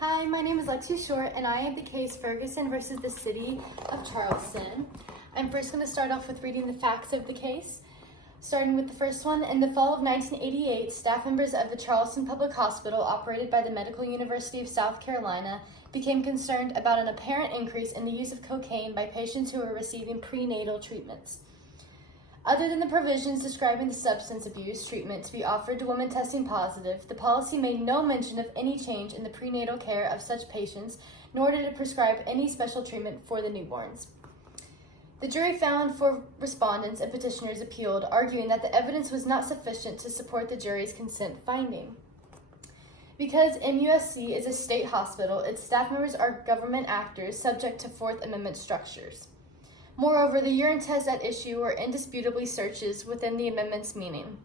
Hi, my name is Lexi Short, and I am the case Ferguson versus the City of Charleston. I'm first going to start off with reading the facts of the case. Starting with the first one, in the fall of 1988, staff members of the Charleston Public Hospital, operated by the Medical University of South Carolina, became concerned about an apparent increase in the use of cocaine by patients who were receiving prenatal treatments. Other than the provisions describing the substance abuse treatment to be offered to women testing positive, the policy made no mention of any change in the prenatal care of such patients, nor did it prescribe any special treatment for the newborns. The jury found for respondents and petitioners appealed, arguing that the evidence was not sufficient to support the jury's consent finding. Because MUSC is a state hospital, its staff members are government actors subject to Fourth Amendment structures. Moreover, the urine tests at issue were indisputably searches within the amendment's meaning.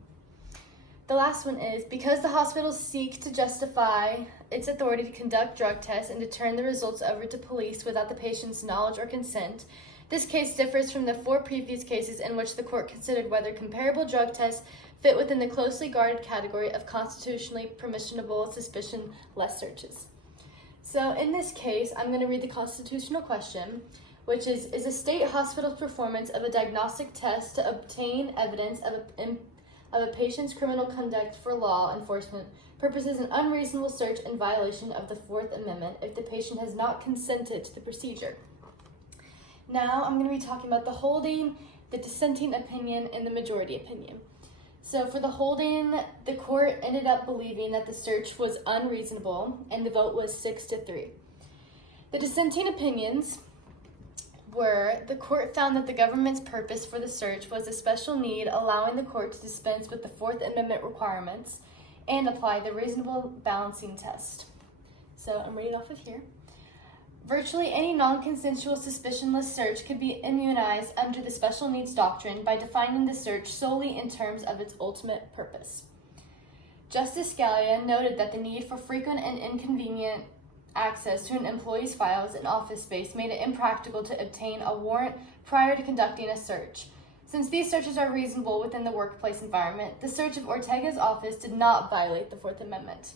The last one is, because the hospitals seek to justify its authority to conduct drug tests and to turn the results over to police without the patient's knowledge or consent, this case differs from the 4 previous cases in which the court considered whether comparable drug tests fit within the closely guarded category of constitutionally permissible suspicion-less searches. So in this case, I'm going to read the constitutional question, which is a state hospital's performance of a diagnostic test to obtain evidence of a patient's criminal conduct for law enforcement purposes an unreasonable search in violation of the Fourth Amendment if the patient has not consented to the procedure? Now I'm going to be talking about the holding, the dissenting opinion, and the majority opinion. So for the holding, the court ended up believing that the search was unreasonable, and the vote was 6-3. The dissenting opinions were, the court found that the government's purpose for the search was a special need, allowing the court to dispense with the Fourth Amendment requirements and apply the reasonable balancing test. So I'm reading off of here. Virtually any non-consensual suspicionless search could be immunized under the special needs doctrine by defining the search solely in terms of its ultimate purpose. Justice Scalia noted that the need for frequent and inconvenient access to an employee's files and office space made it impractical to obtain a warrant prior to conducting a search. Since these searches are reasonable within the workplace environment, the search of Ortega's office did not violate the Fourth Amendment.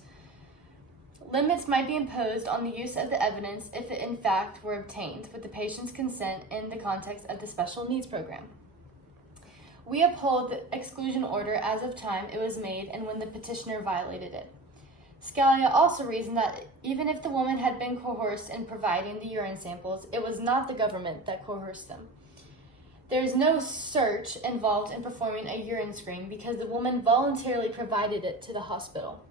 Limits might be imposed on the use of the evidence if it in fact were obtained with the patient's consent in the context of the special needs program. We uphold the exclusion order as of time it was made and when the petitioner violated it. Scalia also reasoned that even if the woman had been coerced in providing the urine samples, it was not the government that coerced them. There is no search involved in performing a urine screen because the woman voluntarily provided it to the hospital.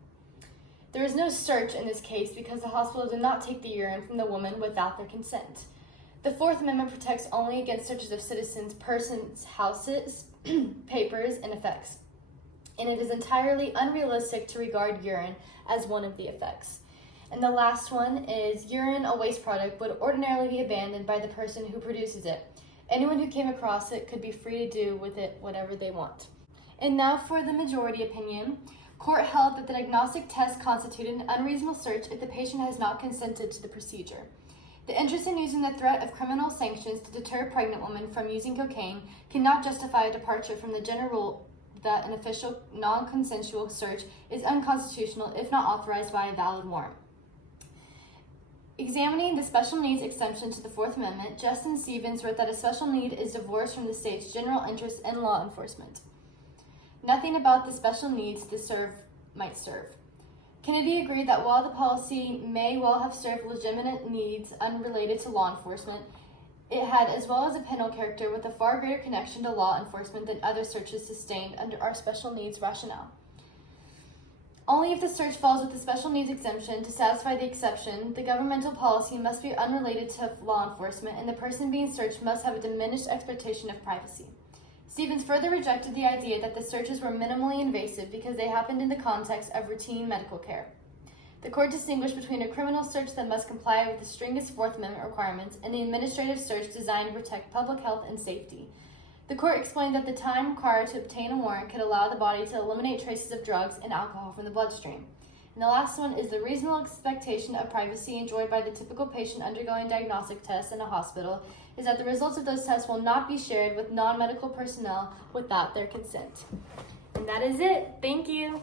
There is no search in this case because the hospital did not take the urine from the woman without their consent. The Fourth Amendment protects only against searches of citizens' persons, houses, papers, and effects. And it is entirely unrealistic to regard urine as one of the effects. And the last one is, urine, a waste product, would ordinarily be abandoned by the person who produces it. Anyone who came across it could be free to do with it whatever they want. And now for the majority opinion. Court held that the diagnostic test constituted an unreasonable search if the patient has not consented to the procedure. The interest in using the threat of criminal sanctions to deter pregnant women from using cocaine cannot justify a departure from the general rule that an official non-consensual search is unconstitutional if not authorized by a valid warrant. Examining the special needs exemption to the Fourth Amendment, Justin Stevens wrote that a special need is divorced from the state's general interest in law enforcement. Nothing about the special needs the serve might serve. Kennedy agreed that while the policy may well have served legitimate needs unrelated to law enforcement, it had as well as a penal character with a far greater connection to law enforcement than other searches sustained under our special needs rationale. Only if the search falls with the special needs exemption to satisfy the exception, the governmental policy must be unrelated to law enforcement and the person being searched must have a diminished expectation of privacy. Stevens further rejected the idea that the searches were minimally invasive because they happened in the context of routine medical care. The court distinguished between a criminal search that must comply with the stringent Fourth Amendment requirements and the administrative search designed to protect public health and safety. The court explained that the time required to obtain a warrant could allow the body to eliminate traces of drugs and alcohol from the bloodstream. And the last one is the reasonable expectation of privacy enjoyed by the typical patient undergoing diagnostic tests in a hospital is that the results of those tests will not be shared with non-medical personnel without their consent. And that is it. Thank you.